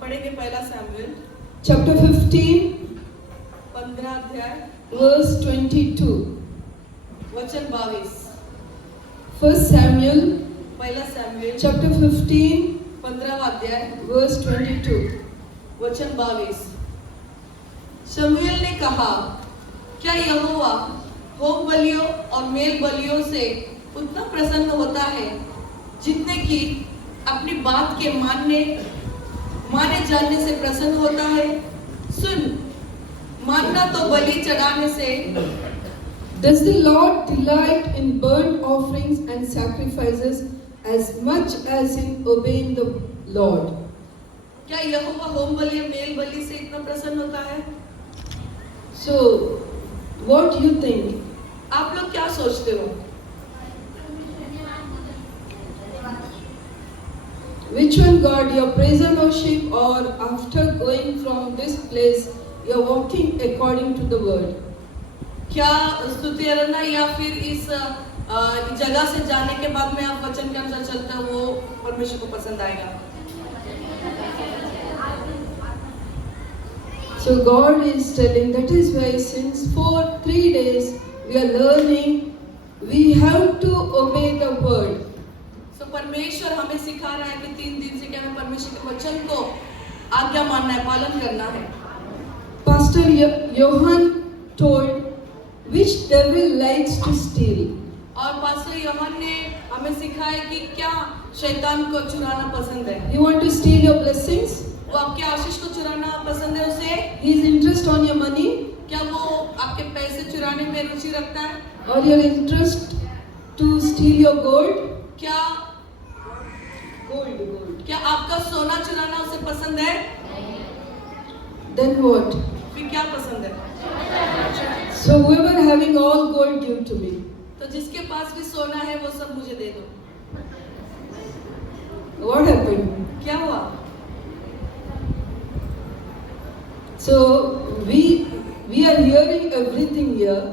पढ़ेंगे पहला Samuel chapter 15, 15 अध्याय verse 22. वचन 22। First Samuel, पहला सैमुएल chapter 15, 15 अध्याय verse 22. वचन 22। शमूएल ने कहा, क्या यहोवा होम बलियों और मेल बलियों से उतना प्रसन्न होता है जितने कि अपनी बात के माने जाने से प्रसन्न होता है? सुन, मानना तो बलि चढ़ाने से। Does the Lord delight in burnt offerings and sacrifices as much as in obeying the Lord? क्या यहोवा होम बलि और मेल बलि से इतना प्रसन्न होता है? So, what do you think? आप लोग क्या सोचते हो? Which one God, your praise and worship, or after going from this place, you're walking according to the word? क्या स्तुति आराधना या फिर इस जगह से जाने के बाद में आप वचन के अनुसार चलते हो, वो परमेश्वर को पसंद आएगा? So God is telling, that is why since for 3 days we are learning, we have to obey the word. So परमेश्वर हमें सिखा रहा है कि 3 दिन से क्या हमें परमेश्वर के वचन को आज्ञा मानना है, पालन करना है। Pastor Johan told, which devil likes to steal? और पास्टर योहन ने हमें सिखाया कि क्या शैतान को चुराना पसंद है। You want to steal your blessings? वो आपके आशीष को चुराना पसंद है उसे? His interest on your money? क्या वो आपके पैसे चुराने में रुचि रखता है? Or your interest to steal your gold? क्या क्या आपका सोना चुराना उसे पसंद है? Then what? फिर क्या पसंद है? So whoever having all gold, give to me. तो जिसके पास भी सोना है वो सब मुझे दे दो। What happened? क्या हुआ? So we are hearing everything here.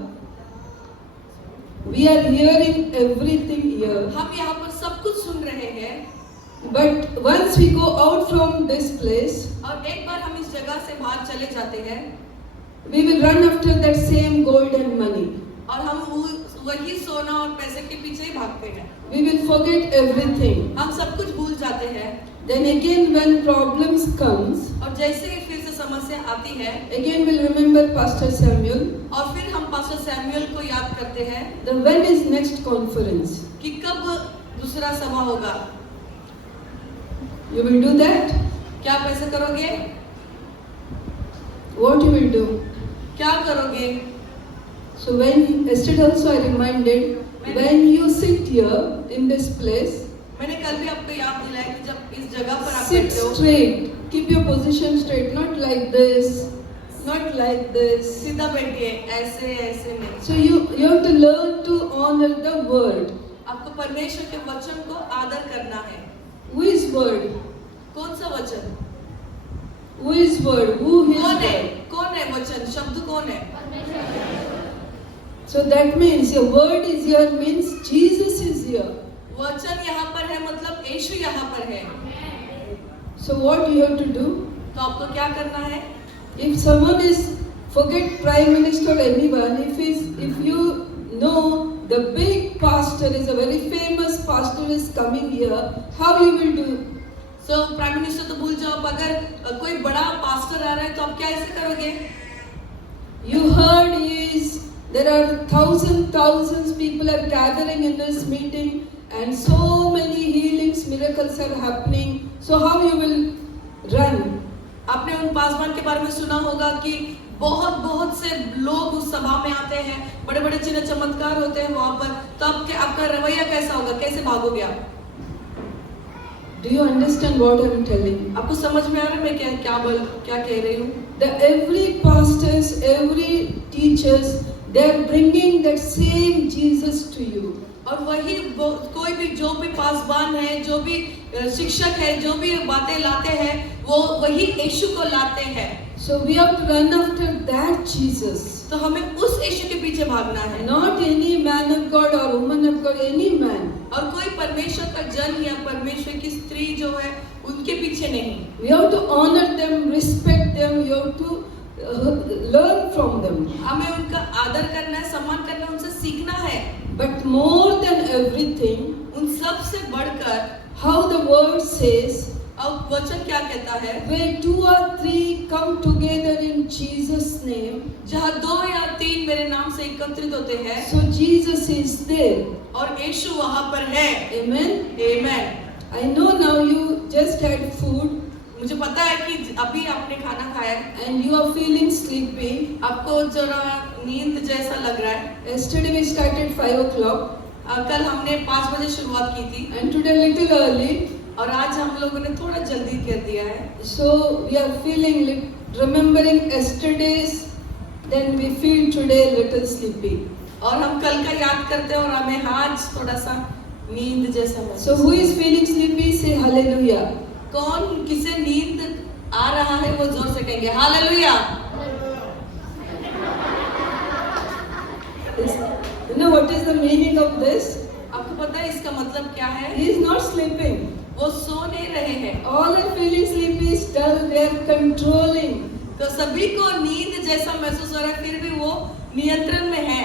We are hearing everything here. हम यहाँ पर सब कुछ सुन रहे हैं, But once we go out from this place, और एक बार हम इस जगह से बाहर चले जाते हैं, we will run after that same gold and money. और हम वही सोना और पैसे के पीछे ही भागते हैं। We will forget everything. हम सब कुछ भूल जाते हैं। Then again when problems comes, और जैसे ही फिर से समस्या आती है, again we'll remember Pastor Samuel. और फिर हम पास्टर सैमुएल को याद करते हैं Then when is next conference? कि कब दूसरा सभा होगा। You will do that? क्या आप ऐसा करोगे? What you will do? क्या करोगे? So when yesterday also I reminded, when you sit here in this place, मैंने कल भी आपको याद दिलाया कि जब इस जगह पर आप sit बैठे हो, straight, keep your position straight, not like this, not like this. सीधा बैठिए, ऐसे ऐसे नहीं। So you have to learn to honor the word. आपको परमेश्वर के वचन को आदर करना है। Who is word? कौन सा वचन? Who is word? Who is कौन है? word? कौन है वचन? शब्द कौन है? So that means your word is here means Jesus is here. वचन यहाँ पर है मतलब यीशु यहाँ पर है। So what you have to do? तो आपको क्या करना है? If someone is, forget prime minister or anyone, if you know the big pastor is a very famous pastor is coming here, how you will do? So prime minister तो भूल जाओ, अगर कोई बड़ा पास्टर आ रहा है तो आप क्या ऐसे करोगे? You heard there are thousands people are gathering in this meeting and so many healings, miracles are happening. So how you will run? आपने उन पासवान के बारे में सुना होगा कि बहुत से लोग उस सभा में आते हैं, बड़े चिन्ह चमत्कार होते हैं वहां पर, तो आपका रवैया कैसा होगा? कैसे भागोगे आप? Do you understand what I am telling? आपको समझ में आ रहा है मैं क्या कह रही हूँ? Every pastors, every teachers, they are bringing that same Jesus to you. और वही कोई भी जो भी पासवान है, जो भी शिक्षक है, जो भी बातें लाते हैं, वो वही यीशु को लाते हैं। So we have to run after that Jesus. तो हमें उस यीशु के पीछे भागना है, Not any man of God or woman of God, any man. और कोई परमेश्वर का जन या परमेश्वर की स्त्री जो है उनके पीछे नहीं। We have to honor them, respect them, you have to learn from them. हमें उनका आदर करना है, सम्मान करना है, उनसे सीखना है। But more than everything, उन सब से बढ़कर how the word says, अब वचन क्या कहता है, where 2 or 3 come together in Jesus' name, जहाँ 2 या 3 मेरे नाम से एकत्रित होते हैं, so Jesus is there. और यीशु वहाँ पर है। Amen. Amen। I know now you just had food मुझे पता है कि अभी आपने खाना खाया है, and you are feeling sleepy. आपको जरा नींद जैसा लग रहा है। Yesterday we started 5 o'clock कल हमने 5 बजे शुरुआत की थी, and today little early. और आज हम लोगों ने थोड़ा जल्दी कर दिया है। So we are feeling, remembering yesterday's, then we feel today little sleepy. और हम कल का याद करते हैं और हमें आज थोड़ा सा नींद जैसा महसूस। So who is feeling sleepy? Say hallelujah. कौन किसे नींद आ रहा है वो जोर से कहेंगे hallelujah. You know what is the meaning of this? आपको पता है इसका मतलब क्या है? He is not sleeping. वो सो नहीं रहे हैं। All are feeling sleepy, still they are controlling. तो सभी को नींद जैसा महसूस हो रहा है, फिर भी वो नियंत्रण में है।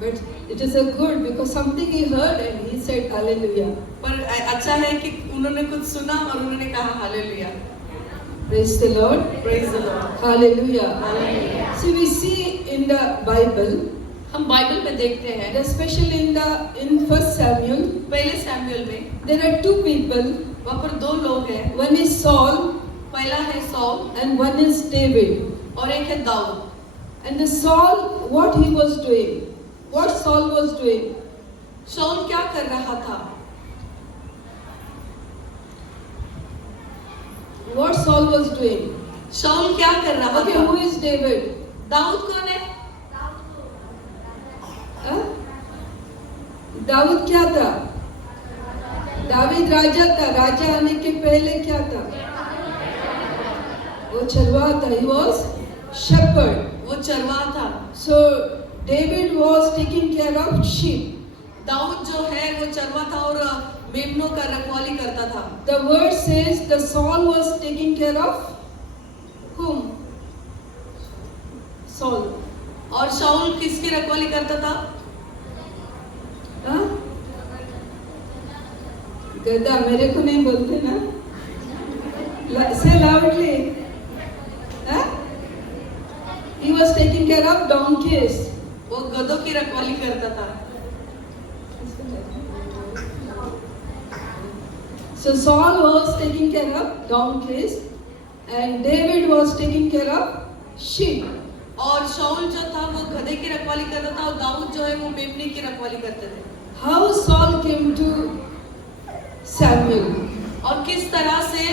But it is a good because something he heard and he said hallelujah. पर अच्छा है कि उन्होंने कुछ सुना और उन्होंने कहा hallelujah. Praise the Lord. Praise the Lord। Hallelujah. Hallelujah। See, we see in the Bible, हम बाइबल में देखते हैं, especially in First Samuel, पहले सैमुएल में there are 2 people. वहाँ पर 2 लोग हैं। One is Saul पहला है soul and one is David. और एक है Dawood. And the Saul, what he was doing? What Saul was doing? शाऊल क्या कर रहा था? What Saul was doing? शाऊल क्या कर रहा Okay, था? who is David? दाऊद कौन है? Huh? दाऊद क्या था? दावीद राजा था। राजा आने के पहले क्या था? वो चरवाहा था। He was shepherd. वो चरवाहा था। So David was taking care of sheep. Dawood जो है वो चरवाहा था और मेमनों का रखवाली करता था। The word says the Saul was taking care of whom? Saul. और शाऊल किसकी रखवाली करता था? हाँ? गधा मेरे को नहीं बोलते ना? Say loudly. Huh? He was taking care of donkeys. वो गधों की रखवाली करता था। So Saul was taking care of donkeys and David was taking care of sheep. और शाऊल जो था वो गधे की रखवाली करता था और दाऊद जो है वो मेमने की रखवाली करते थे। How Saul came to Samuel? और किस तरह से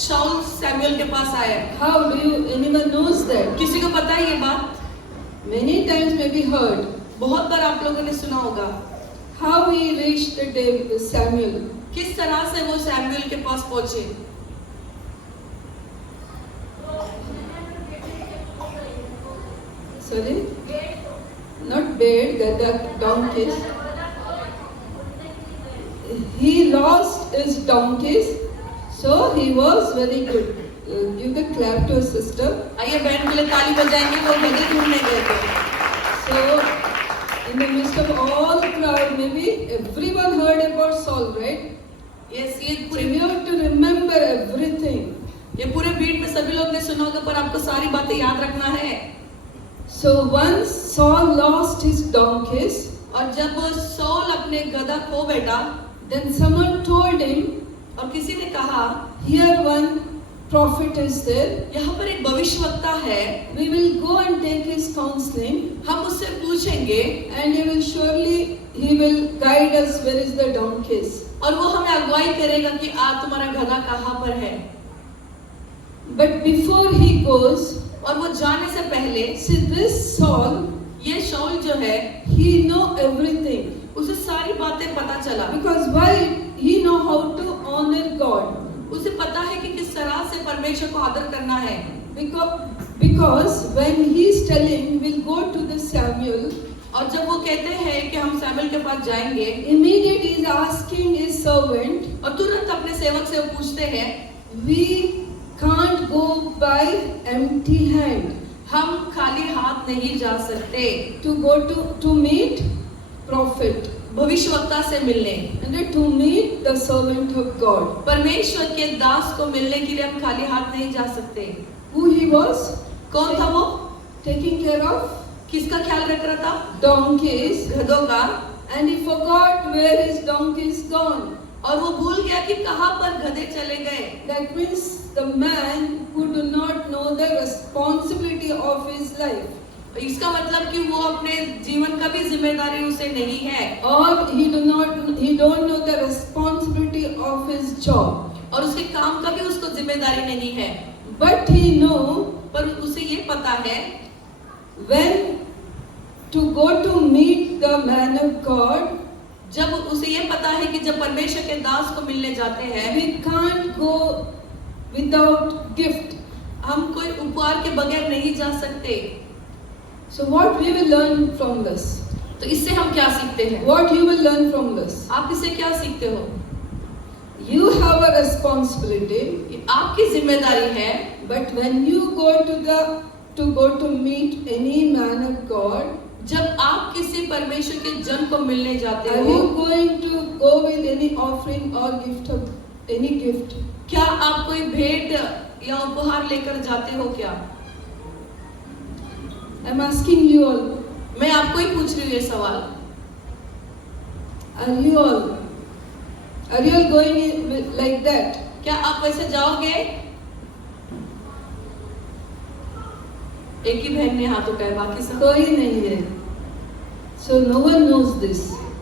शाऊल सैमुएल के पास आया? How do you, anyone knows that? किसी को पता है ये बात? Many times may be heard. बहुत बार आप लोगों ने सुना होगा। How he reached Samuel? किस तरह से वो सैमुएल के पास पहुंचे? Sorry? Not bed, gada, donkeys. He lost his donkeys, so he was very good. Give the clap to his sister. आइए बहन के लिए ताली बजाएंगे। वो गधे ढूंढने गए थे। So, in the midst of all crowd, maybe everyone heard about Saul, right? Yes, ये So पूरी we have to remember everything. ये पूरे भीड़ में सभी लोग ने सुना होगा, पर आपको सारी बातें याद रखना है। So once Saul lost his donkeys, और जब सौल अपने गधा खो बैठा, then someone told him, और किसी ने कहा, here one prophet is there. यहाँ पर एक भविष्यवक्ता है, We will go and take his counseling, हम उससे पूछेंगे and he will guide us where is the donkeys. और वो हमें अगुवाई करेगा कि आज तुम्हारा गधा कहाँ पर है। But before he goes, और वो जाने से पहले, see this Saul, ये शाऊल जो है, he know everything. उसे सारी बातें पता चला। Because why? He know how to honor God. उसे पता है कि किस तरह से परमेश्वर को आदर करना है। because when he's telling we'll go to the Samuel, और जब वो कहते हैं कि हम सैमुअल के पास जाएंगे, immediately he's asking his servant, और तुरंत अपने सेवक से वो पूछते हैं, we can't go by empty hand हम खाली हाथ नहीं जा सकते to go to meet prophet भविष्यवक्ता से मिलने, and to meet the servant of God. परमेश्वर के दास को मिलने के लिए हम खाली हाथ नहीं जा सकते। Who he was? कौन था वो? Taking care of किसका ख्याल रख रहा था? donkeys, गधों का। and he forgot where his donkey is gone. और वो भूल गया कि कहाँ पर गधे चले गए। That means the man who do not know the responsibility of his life, इसका मतलब कि वो अपने जीवन का भी जिम्मेदारी उसे नहीं है, or he don't know the responsibility of his job, और उसके काम का भी उसको जिम्मेदारी नहीं है। but he know पर उसे ये पता है when to go to meet the man of God. जब उसे ये पता है कि जब परमेश्वर के दास को मिलने जाते हैं, We can't go without gift. हम कोई उपहार के बगैर नहीं जा सकते। So what we will learn from this? तो इससे हम क्या सीखते हैं? What you will learn from this? आप इससे क्या सीखते हो? You have a responsibility, कि आपकी जिम्मेदारी है, but when you go to meet any man of God, जब आप किसी परमेश्वर के जन को मिलने जाते are हो, you going to go with any offering or gift of any gift? क्या आप कोई भेंट या उपहार लेकर जाते हो क्या? I'm asking you all. मैं आपको ही पूछ रही हूँ ये सवाल। Are you all going in like that? क्या आप वैसे जाओगे? एक ही बहन ने हाथ उठाया, बाकी सब कोई नहीं है. So no one knows this.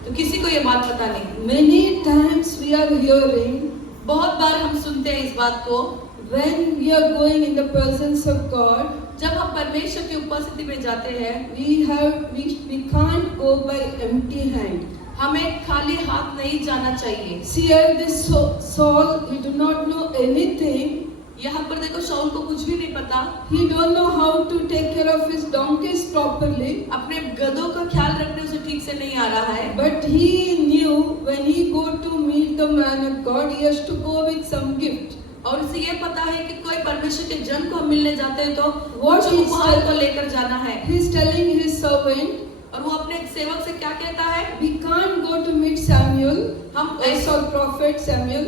तो किसी को ये बात पता नहीं। Many times we are hearing बहुत बार हम सुनते हैं इस बात को, when we are going in the presence of God, जब हम परमेश्वर की उपस्थिति में जाते हैं, we can't go by empty hand. हमें खाली हाथ नहीं जाना चाहिए। See here, this Saul, he do not know anything. यहाँ पर देखो, शाऊल को कुछ भी नहीं पता, He don't know how to take care of his donkeys properly. अपने गधों का ख्याल रखने उसे ठीक से नहीं आ रहा है। But he knew when he go to meet the man of God, he has to go with some gift. और उसे ये पता है कि कोई परमेश्वर के जन को हम मिलने जाते हैं तो What कुछ he उपहार said- को लेकर जाना है। He is telling his servant, और वो अपने सेवक से क्या कहता है? we can't go to meet Samuel, हम or prophet Samuel,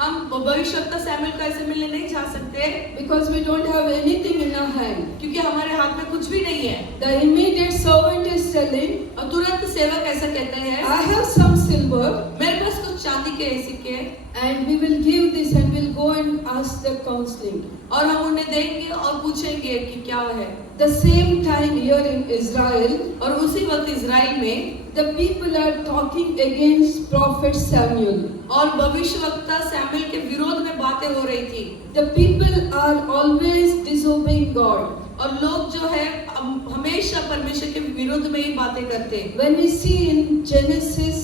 हम भविष्यवक्ता सैमुअल को ऐसे मिलने नहीं जा सकते, because we don't have anything in our hand. क्योंकि हमारे हाथ में कुछ भी नहीं है। The immediate servant is telling, और तुरंत सेवक ऐसा कहते हैं, I have some silver, मेरे पास कुछ चांदी के सिक्के, and we will give this and we'll go and ask the counseling. और हम उन्हें देंगे और पूछेंगे कि क्या है। The same time here in Israel, और उसी वक्त इजराइल में the people are talking against prophet Samuel. और भविष्यवक्ता सैमुअल के विरोध में बातें हो रही थी। The people are always disobeying God. और लोग जो है हमेशा परमेश्वर के विरोध में ही बातें करते। When we see in Genesis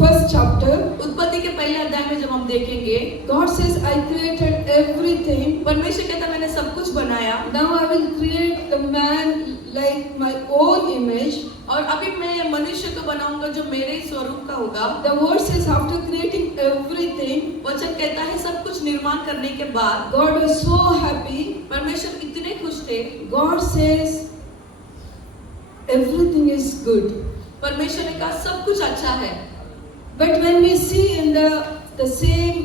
first chapter, उत्पत्ति के पहले अध्याय में जब हम देखेंगे, God says, I created everything. परमेश्वर कहता मैंने सब कुछ बनाया, Now I will create the man like my own image. और अभी मैं मनुष्य को बनाऊंगा जो मेरे ही स्वरूप का होगा। The word says after creating everything, वचन कहता है सब कुछ निर्माण करने के बाद God was so happy. परमेश्वर इतने खुश थे। God says everything is good. परमेश्वर ने कहा सब कुछ अच्छा है। But when we see in the same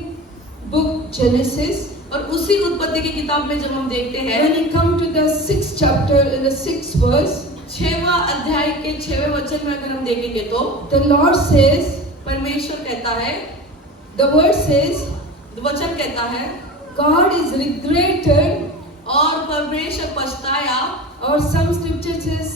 book Genesis, और उसी उत्पत्ति की किताब में जब हम देखते हैं, when we come to the 6th chapter in the 6th verse, 6वां अध्याय के 6वें वचन में अगर हम देखेंगे तो the Lord says, परमेश्वर कहता है, the word says, वचन कहता है, God is regretted, और परमेश्वर पछताया, or some scripture says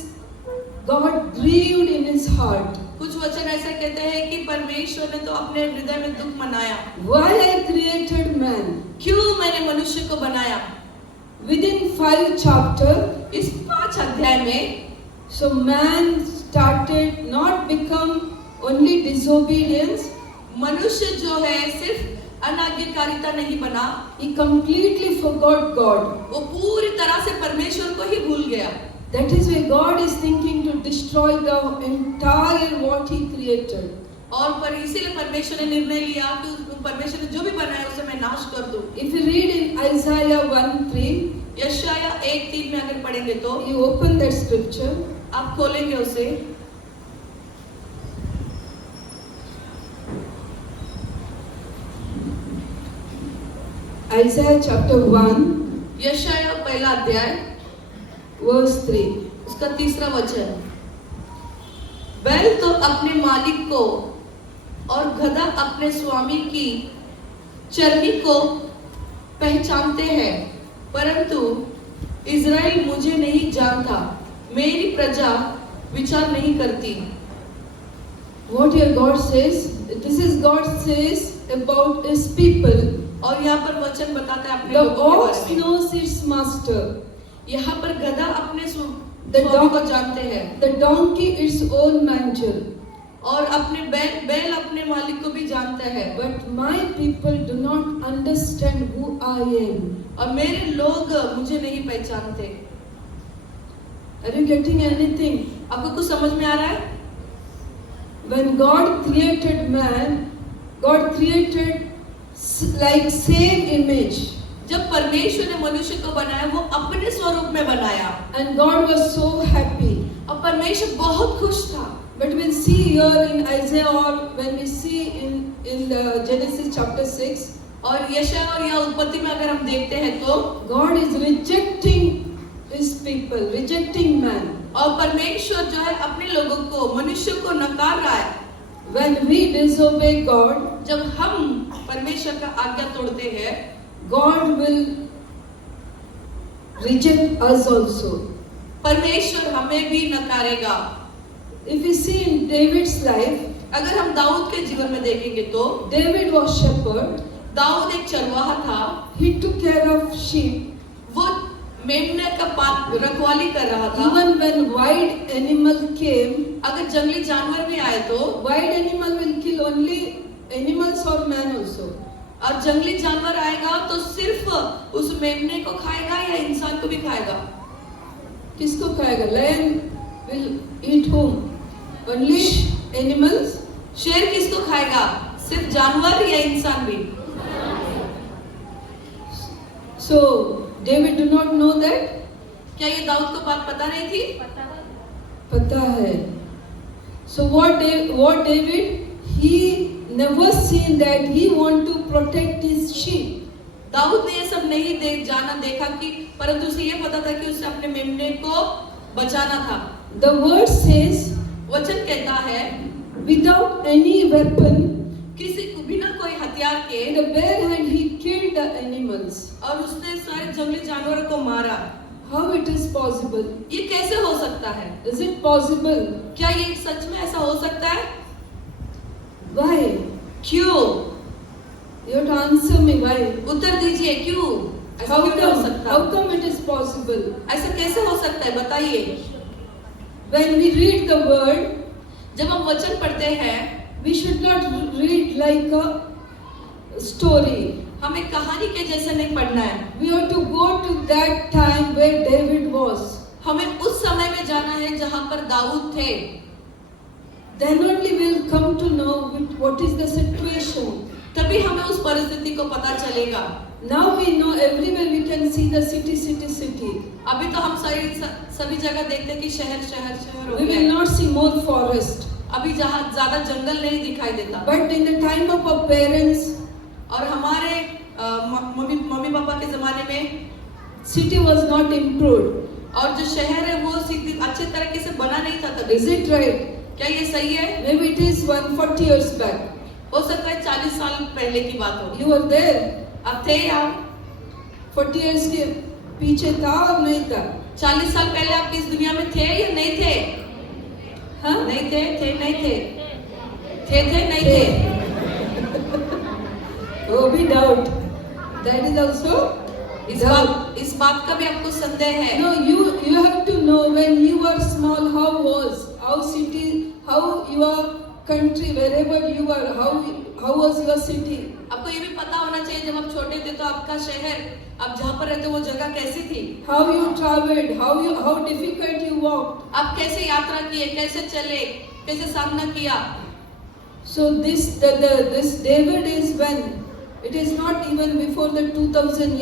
God grieved in his heart. कुछ वचन ऐसे कहते हैं कि परमेश्वर ने तो अपने हृदय में दुख मनाया। Why I created man? क्यों मैंने मनुष्य को बनाया? Within 5 chapter, इस 5 अध्याय में so man started not become only disobedience, मनुष्य जो है सिर्फ अनाज्ञाकारिता नहीं बना, he completely forgot God. वो पूरी तरह से परमेश्वर को ही भूल गया। That is why God is thinking to destroy the entire what He created. और पर इसीलिए परमेश्वर ने निर्णय लिया कि परमेश्वर ने जो भी बनाया उसे मैं नाश कर दूं। If you read in Isaiah 1:3, यशाया 1:3 में अगर पढ़ेंगे तो you open that scripture. आप खोलेंगे उसे, Isaiah chapter 1, यशाया पहला अध्याय verse 3. उसका 3रा वचन। बैल तो अपने मालिक को और गधा अपने स्वामी की चर्बी को पहचानते हैं, परंतु इज़राइल मुझे नहीं जानता, मेरी प्रजा विचार नहीं करती। What here God says, this is God says about His people. और यहाँ पर वचन बताता है अपने The लोगों के ox बारे में। knows its master, यहाँ पर गधा अपने The स्वामी को dog- जानते हैं, the donkey its own manger. और अपने बैल अपने मालिक को भी जानता है। But my people do not understand who I am. और मेरे लोग मुझे नहीं पहचानते। Are you getting anything? आपको कुछ समझ में आ रहा है? When God created man, God created like same image. जब परमेश्वर ने मनुष्य को बनाया वो अपने स्वरूप में बनाया, And God was so happy. और परमेश्वर बहुत खुश था। But we'll see here in Isaiah, or when we see in the Genesis chapter 6, और यशाया और या उत्पत्ति में अगर हम देखते हैं तो God is rejecting His people, rejecting man. और परमेश्वर जो है अपने लोगों को, मनुष्य को नकार रहा है। When we disobey God, जब हम परमेश्वर का आज्ञा तोड़ते हैं, God will reject us also. परमेश्वर हमें भी नकारेगा। If we see in David's life, अगर हम दाऊद के जीवन में देखेंगे तो David was shepherd. दाऊद एक चरवाहा था। He took care of sheep. वो मेमने का रखवाली कर रहा था। Even when wild animal came, अगर जंगली जानवर भी आए तो, wild animal will kill only animals or man also. और जंगली जानवर आएगा तो सिर्फ उस मेमने को खाएगा या इंसान को भी खाएगा? किसको खाएगा? Lion will eat whom? Only animals. शेर किसको खाएगा? सिर्फ जानवर या इंसान भी? So David do not know that. क्या ये दाऊद को बात पता नहीं थी? पता है. So what David, he never seen that he want to protect his sheep. Dawood ने ये सब नहीं देखा कि, परंतु उसे ये पता था कि उसे अपने मेमने को बचाना था। The word says, वचन कहता है, without any weapon, किसी को बिना कोई हथियार के, in the bare hand he killed the animals. और उसने सारे जंगली जानवरों को मारा। How it is possible? ये कैसे हो सकता है? Is it possible? क्या ये सच में ऐसा हो सकता है? Why? क्यों? You have to answer me why. उत्तर दीजिए, क्यों ऐसा How क्यों हो come? सकता How है? come it is possible? ऐसा कैसे हो सकता है, बताइए। When we read the word, जब हम वचन पढ़ते हैं, we should not read like a story. हमें कहानी के जैसे नहीं पढ़ना है। We have to go to that time where David was. हमें उस समय में जाना है जहाँ पर दाऊद थे। Then only we will come to know what is the situation. तभी हमें उस परिस्थिति को पता चलेगा। Now we know everywhere we can see the city. अभी तो हम सभी जगह देखते हैं कि शहर हो We गया will है। not see more forest. अभी जहाँ ज्यादा जंगल नहीं दिखाई देता। But in the time of our parents, और हमारे मम्मी पापा के जमाने में city was not improved. और जो शहर है वो अच्छे तरीके से बना नहीं था तभी। Is it right? क्या ये सही है? Maybe it is 140 years back. हो सकता है 40 साल पहले की बात हो। You were there. अब थे आप 40 years के पीछे था और नहीं था? 40 साल पहले आप इस दुनिया में थे या नहीं थे? हाँ? नहीं थे, नहीं थे, नहीं थे। वो भी doubt. That is also doubt. इस बात का भी आपको संदेह है। No, you have to know when you were small how city, how your country, wherever you were, how was your city? आपको ये भी पता होना चाहिए जब आप छोटे थे तो आपका शहर, आप जहाँ पर रहते वो जगह कैसी थी, How you traveled, how difficult you walked. आप कैसे यात्रा किए, कैसे चले, कैसे सामना किया. So this David is when it is not even before the 2000 years.